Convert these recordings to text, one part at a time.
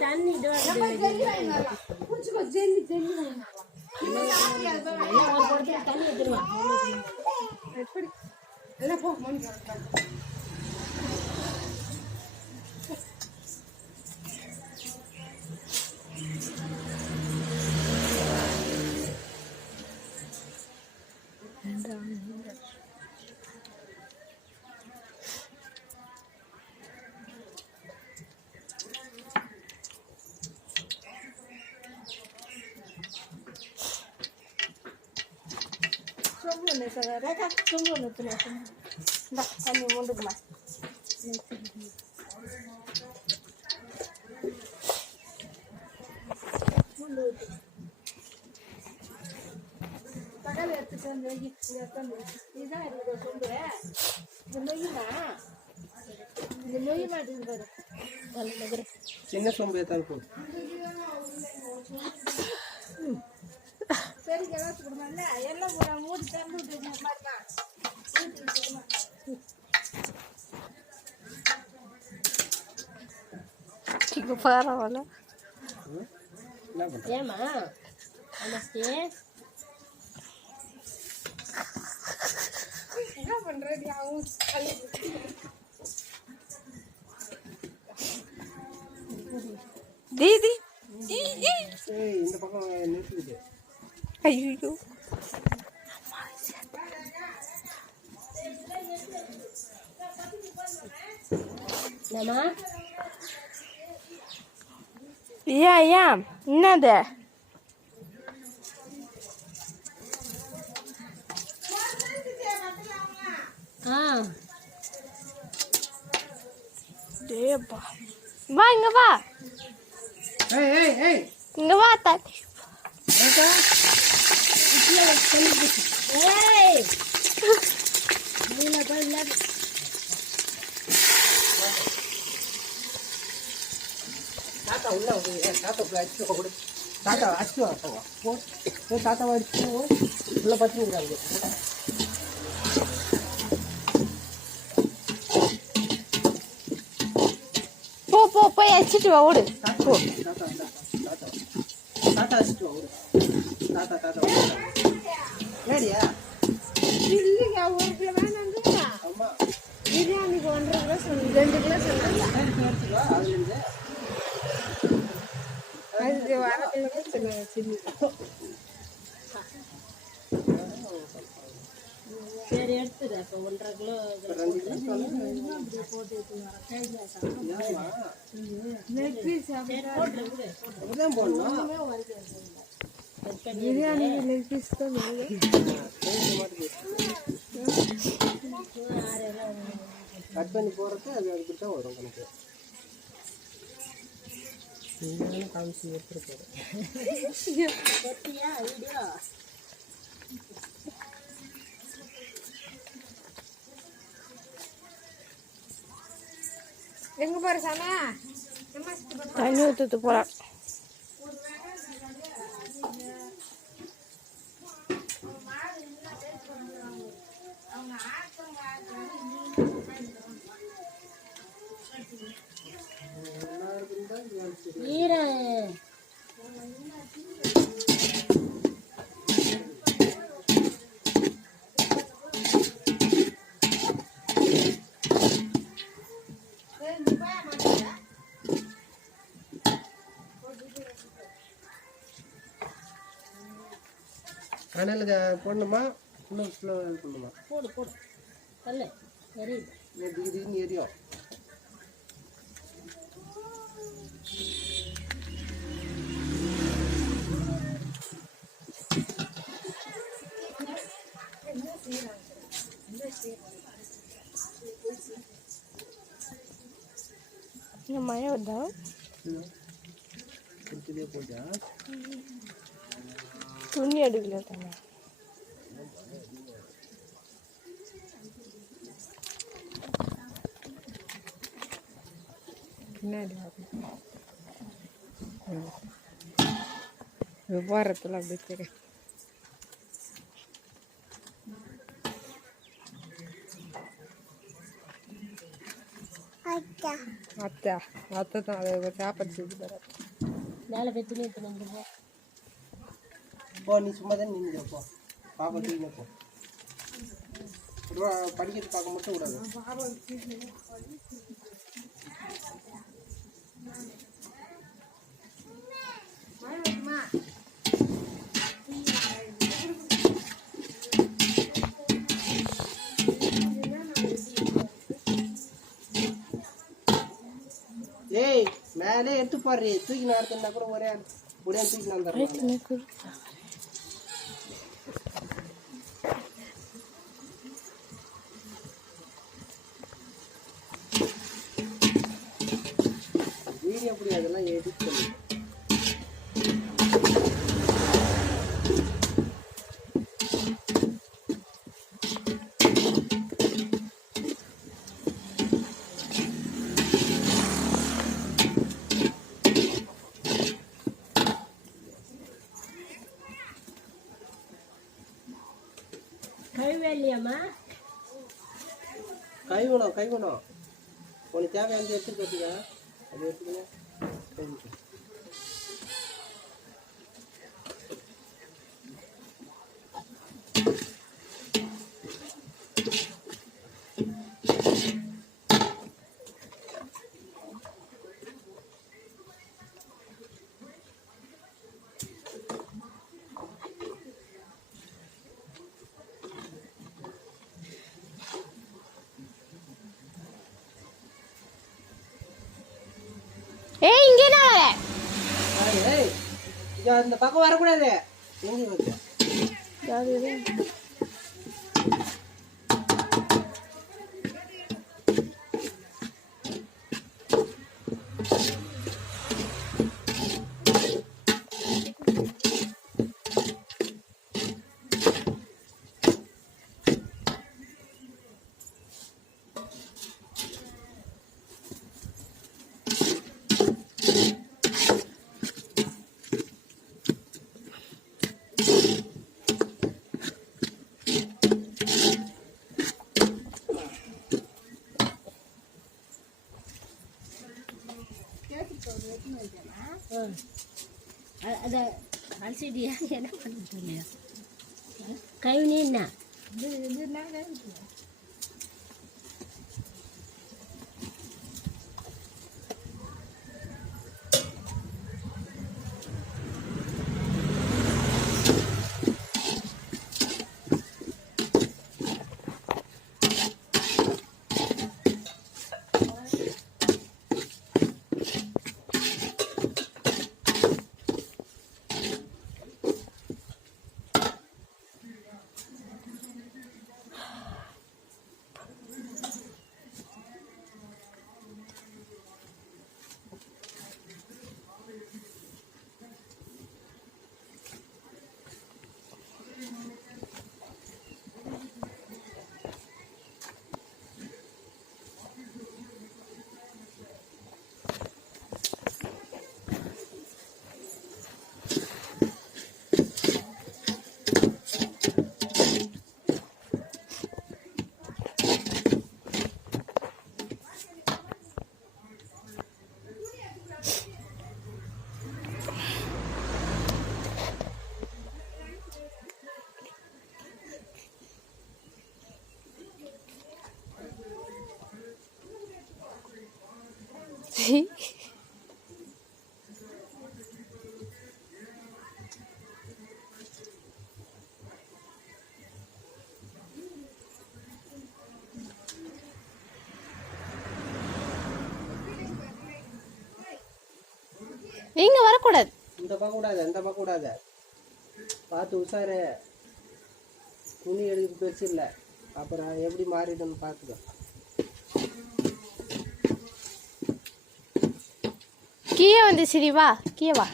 தண்ணி இதோ தண்ணி எடுத்துருவான் எப்படி எல்லாம் போ மணி சொம்பு ஒன்று சார் সুন্দর নতুন ஒன்று எடுத்துனா சொம்பு இந்தா தண்ணி மூண்டுக்குமா எடுத்துட்டு வந்து இதுதான் இருக்குது சொம்பு இது நொய்யுமா இது நொய்ய மாட்டேங்குது பாரு சின்ன சோம்பு ஏத்தாலும் சரி கலாச்சு எல்லாம் மூடி திறந்து விட்டு இங்கே பரவாயில்ல ஏமா நமஸ்தே என்ன பண்றது? அவங்க தீதி. ஏய் இந்த பக்கம் நிறுத்திக்கிட்டு. ஐயோ. ஐயா ஐயா என்னது? ஆ. டேப்பா வா இங்க வா. ஏய் ஏய் ஏய். இங்க வா தாத்தி ஏக்கா. ஏய். நீல போய் தாத்தா உள்ள தாத்தா அடிச்சு கொடு தாத்தா அடிச்சு வா போ போ தாத்தாவை அடிச்சு போ. உள்ள பத்துக்கிறாங்க போ போ போய் அடிச்சிட்டு வா ஓடு தாத்தா தாத்தா அடிச்சுட்டு வா விடு. தாத்தா தாத்தா ஏடியா இல்லைங்க ஒரு கிலோ அம்மா பிரியாணிக்கு ஒன்றரை கிலோ சொன்னீங்க ரெண்டு கிலோ சொன்னீங்க எடுத்து எடுத்துக்கோ அதுலேருந்து அது சரி எடுத்துடு அப்போ ஒன்றரை கிலோ பிரியாணி லெக் பீஸ் தான் கட் பண்ணி போடுறது அது அதுக்கு தான் வரும் கணக்கு. நீங்களும் காமிச்சு எடுத்துட்டு போகிறேன் பத்தியா வீடியோ எங்க பாரு சாமி தண்ணி ஈர கனல் போடணுமா? இன்னும் ஸ்லோ பண்ணணுமா போடு போடு. கல்லு எரியுது. திடீர் திடீர்னு எரியும். இங்கே மழை வருதா குடிச்சதே போச்சா துணி எடுக்கல தானே பின்னாடி விவரத்தில் அப்படி தெரியும் அத்தை அத்தை தான் அதை சாப்பாடு செஞ்சு தர மேலே போய் துணி எடுத்து வந்துருப்போம் போ நீ சும்மா தான் நின்று போ. பாப்பா தூக்கின போ. படிக்கிறது பார்க்க மட்டும் விடாது. ஏய் மேலே எடுத்து பாரு. தூக்கி நடத்தினா கூட ஒரே ஒரே தூக்கி நடந்துடுறேன் வீடியோ எப்படி அதெல்லாம் எடிட் பண்ணி. கைகுணம் கைகுணம் உனக்கு தேவையானது எடுத்துட்டு பார்த்துக்க அது எடுத்துக்கங்க. இந்த பக்கம் வரக்கூடாது. அதை அலசிட்டியா என்ன? பண்ணிட்டு இல்லையா கழுவி இங்க வரக்கூடாது. இந்த பக்கம் கூடாது அந்த பக்கம் கூடாது பார்த்து உஷாரு. துணி எடுத்து பெருசு இல்லை அப்புறம் எப்படி மாறிடுன்னு பார்த்துக்கோ. கீழே வந்து சிரிவா கீழே வா.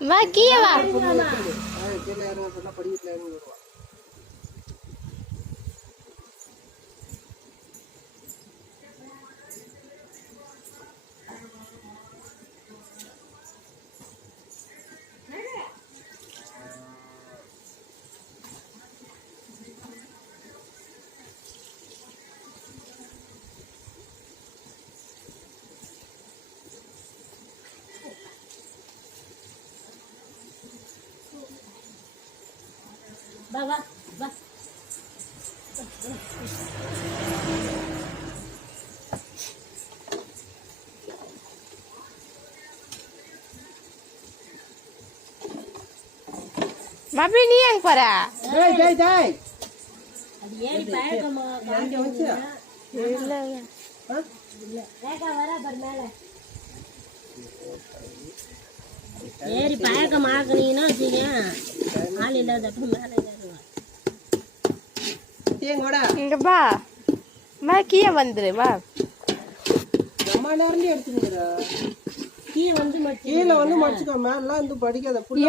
வா கீழே வா. வா வா வா. மப்பி நீ எங்க போற? டேய் டேய் டேய் அது ஏறி பழக்கமா எங்க வச்சியா இல்ல இல்ல. ரேகா வர பாரு மேல. ஏறி பழக்கம் ஆக்குனீங்கன்னா வச்சுக்க ஆள் இல்லாதப்ப மேலே இங்க வா. வா கீழே வந்துரு வா. கீழே வந்து மட்டும் கீழே வந்து மடிச்சுக்கோ மேலாம் வந்து படிக்காத புள்ள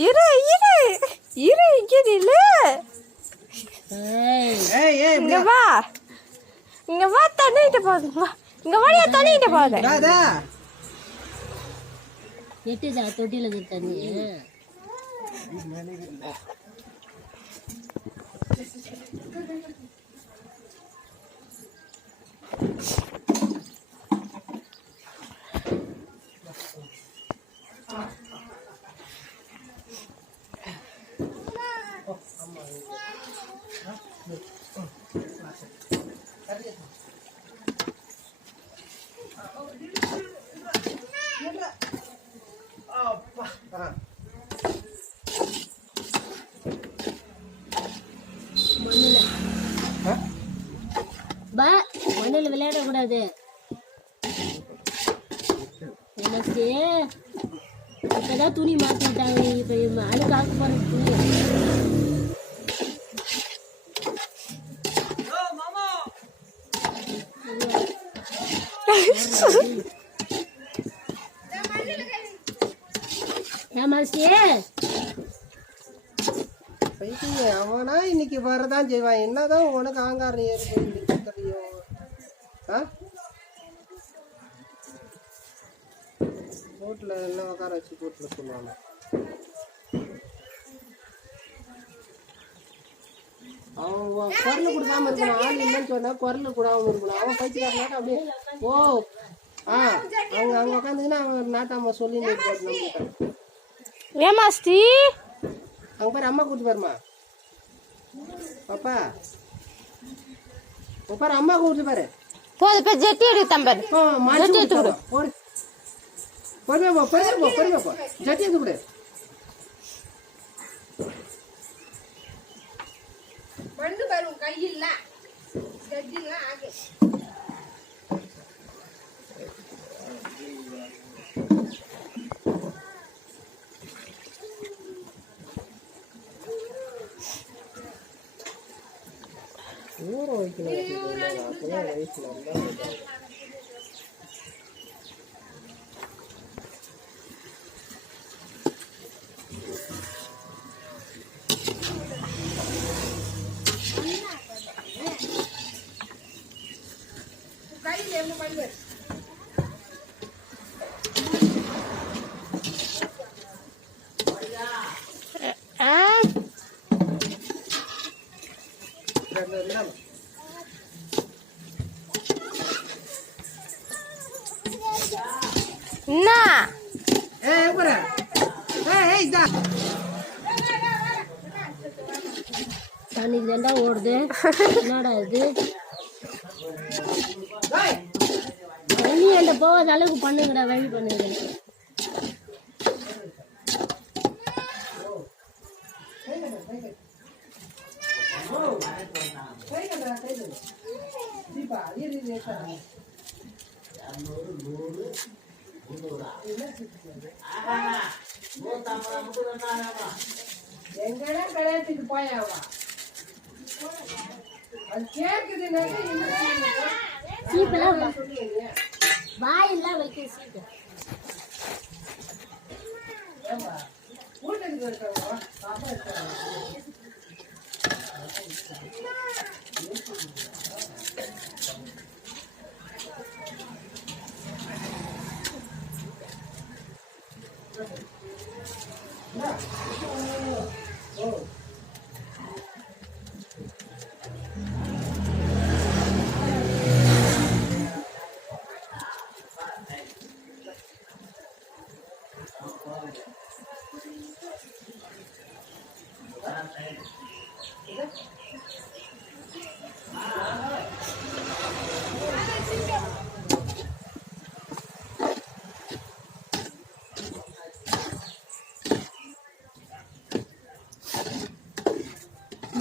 இரு இரு. இரு இங்க ஏய். இங்க வா. இங்க வா தண்ணிட்டு போகுது. வா. இங்க வாடியா தண்ணிட்டு போகுது. எட்டுதா இருக்கிற தண்ணி அப்பா ஆ மண்ணில் ஆ? பா மண்ணில் விளையாடக்கூடாது. எனக்கு இப்பதான் துணி மாற்றி விட்டாங்க இப்போ அழுக்காக்க போகிற துணி. அவனா இன்னைக்கு வரதான் செய்வான். என்னதான் உனக்கு ஆங்காரம் ஏறி போய் இன்னைக்கு தெரியும் ஆ போட்டில் என்ன உட்கார வச்சு போட்டில் சொல்லுவாங்க? அவன் குரல் கொடுக்காம இருக்கணும் ஆள் இல்லைன்னு சொன்னா குரல் கூடாம இருக்கணும் அவன் பைத்தியக்காரனாட்ட அப்படியே ஓ ஆ அவங்க அங்கே உட்காந்துங்கன்னா அவன் நாட்டாம சொல்லி நம்மகிட்ட ஏமாஸ்தி அங்க பாரு அம்மா கூட்டு பாருமா பாப்பா. உங்க பாரு அம்மா கூட்டு பாரு. போது போய் ஜெட்டி எடு தம்பர் ஓ மாட்டி விட்டு வா. போடு பொறுமையா போ பொறுமையா போ பொறுமையா போ. ஜட்டி எடுத்து கொடு. மண்ணு வரும் கையில் கட்டிலாம் ஆகு. ஊற வைக்கணும் என்ன? ஏய் போற ஏய் ஏய் இதா. தண்ணிக்கு தாண்டா ஓடுது. என்னடா இது? ஏய். தண்ணி அந்த போகாத அளவுக்கு பண்ணுங்கடா வழி பண்ணுங்க போயாவா அது கேக்குதுனாக்க? சீப்பெல்லாம் வாயெல்லாம் வைக்க சீப்பு. வீட்டுக்கு இருக்கவங்க பாப்பா இருக்காங்க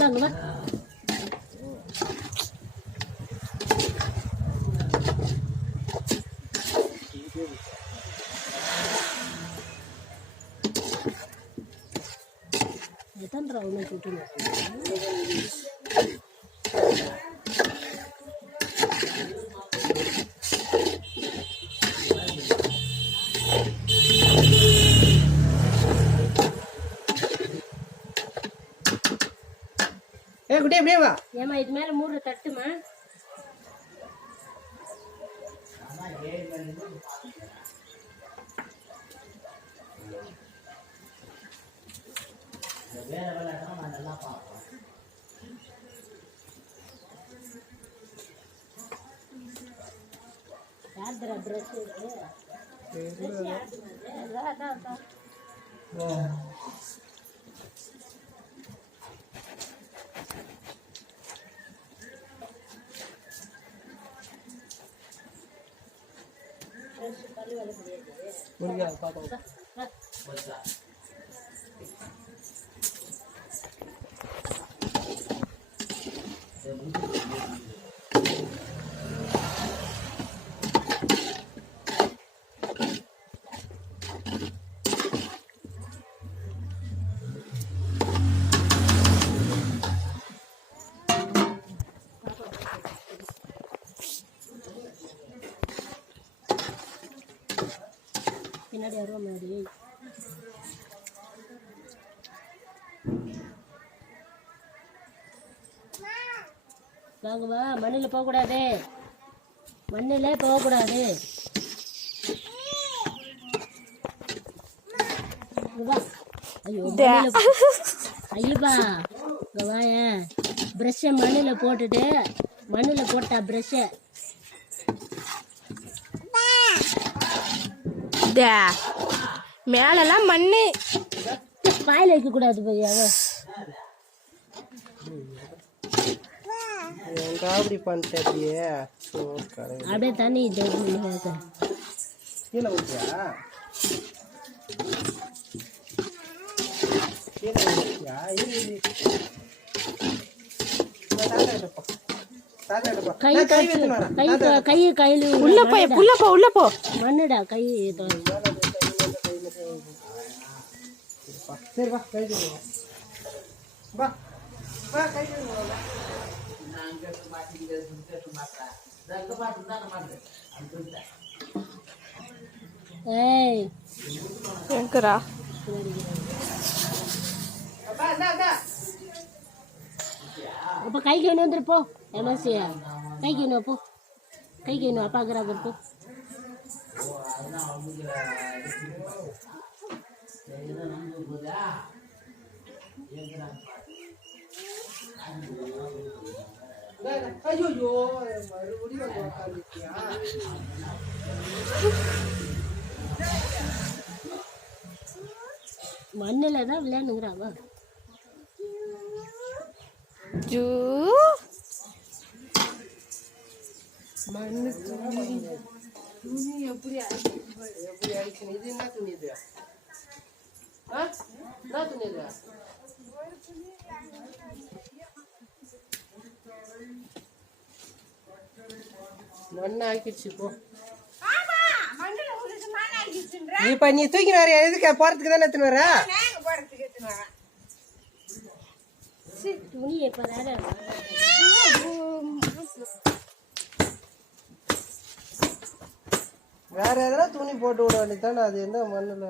இந்தாங்க வா எத்தனை ரவுண்ட் சுட்டுங்க ஏ குட்டி வா ஏமா இது மேல மூணு தட்டுமா? யார் தர ட்ரெஸ் முடியாது பின்னாடி வருவா முன்னாடி. வாங்க வா மண்ணில் போகக்கூடாது. மண்ணில் போகக்கூடாது. ஐயோ ஐயப்பா இங்க வாயேன். ப்ரெஷ்ஷை மண்ணில் போட்டுட்டு மண்ணில் போட்டா ப்ரெஷ்ஷை டே மேலெல்லாம் மண்ணு. வாயில் வைக்கக்கூடாது பையா எங்க அப்படி பண்ணிட்டியே அப்படியே? தண்ணி கீழே ஊற்றியா கீழே ஊற்றியா கை கை கை. கை கை கையில் உள்ள போய் உள்ள போ உள்ள போ மண்ணுடா கை சரி வா கை வா. வா கை. ஏய் எங்கடா அப்பா, கைக்கு வேணும் வந்துரு போ எமர்சியா கைக்கு வேணும் போ கைக்கு வேணும் அப்பா இருக்கிறாங்க போ இந்தா, மண்ணில் தான் விளையாண்டுங்கிறாவா ஜூ. மண்ணு துணி துணி எப்படி எப்படி அடிக்கணும் இது என்ன துணி இது ஆ? என்ன துணி இது மண்ணை ஆக்கிடுச்சு போ இப்ப நீ வர எதுக்கு? போறதுக்கு தானே எடுத்துன்னு வர? துணி வேற எதனா துணி போட்டு விட வேண்டியதானே அது எந்த மண்ணில்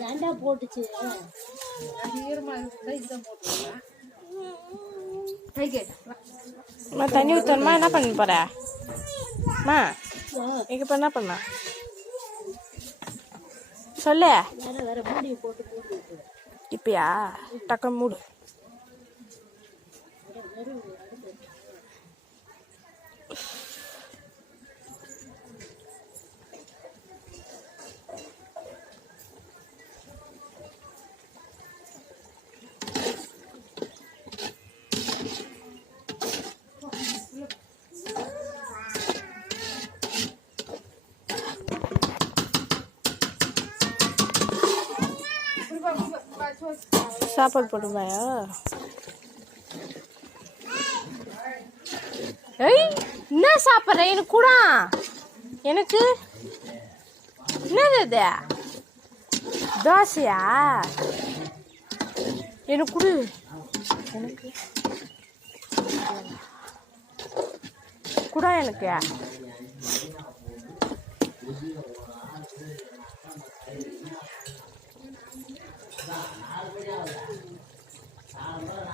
தாண்டா போட்டுச்சு. அம்மா தண்ணி ஊற்றணுமா என்ன பண்ண போற? அம்மா இங்க இப்போ என்ன பண்ண சொல்லு. வேற வேற மூடி போட்டு போட்டு இப்பயா? டக்குனு மூடு. சாப்பாடு போட்டுமாயா ஏய் என்ன சாப்பிட்ற? எனக்கு கூட. எனக்கு? என்னது இது? தோசையா? எனக்கு கொடு. எனக்கு? கூட எனக்கு.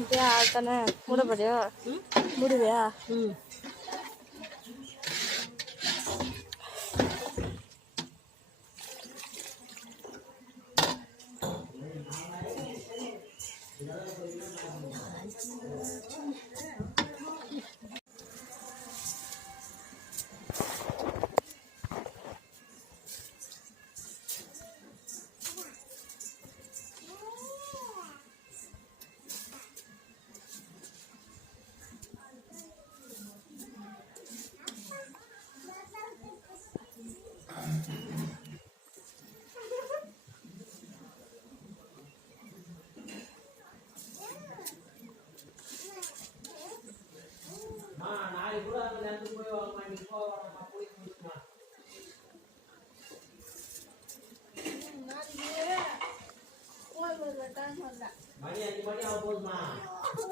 இது பண்ணிட்டியா தானே மூட போறியா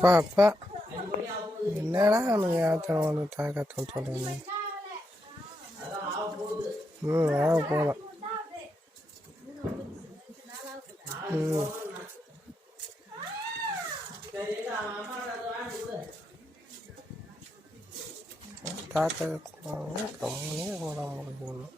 பாப்பா என்னடா அவனுக்கு ஆத்திரம் வந்து தாக்கத்தம் சொல்லுங்க ம் ஆக போகலாம் ம். தாத்தா கம்மியாக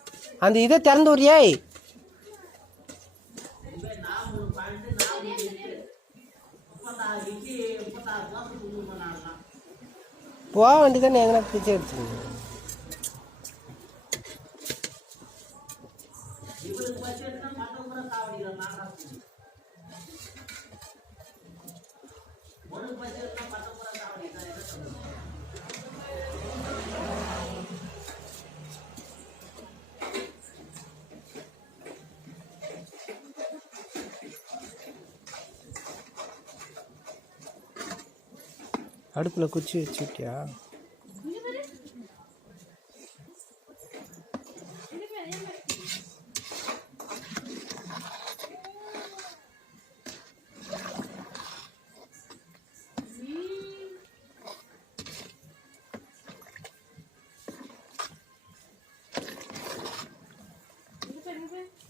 அந்த இதை திறந்து விட்றியாய் போக வேண்டியதானே எங்கன்னா பிச்சை எடுத்துக்கணும். அடுப்பில் குச்சி வச்சுட்டியா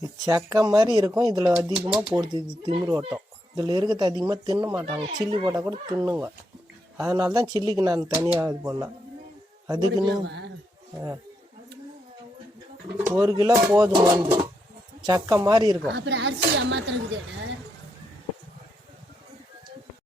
இது சக்கை மாதிரி இருக்கும். இதில் அதிகமாக போடுது. இது ஓட்டம். இதில் இருக்கிறது அதிகமாக தின்ன மாட்டாங்க. சில்லி போட்டால் கூட தின்னுங்க. அதனால தான் சில்லிக்கு நான் தனியாக இது பண்ணேன். அதுக்குன்னு ஒரு கிலோ போதும் சக்கை மாதிரி இருக்கும்.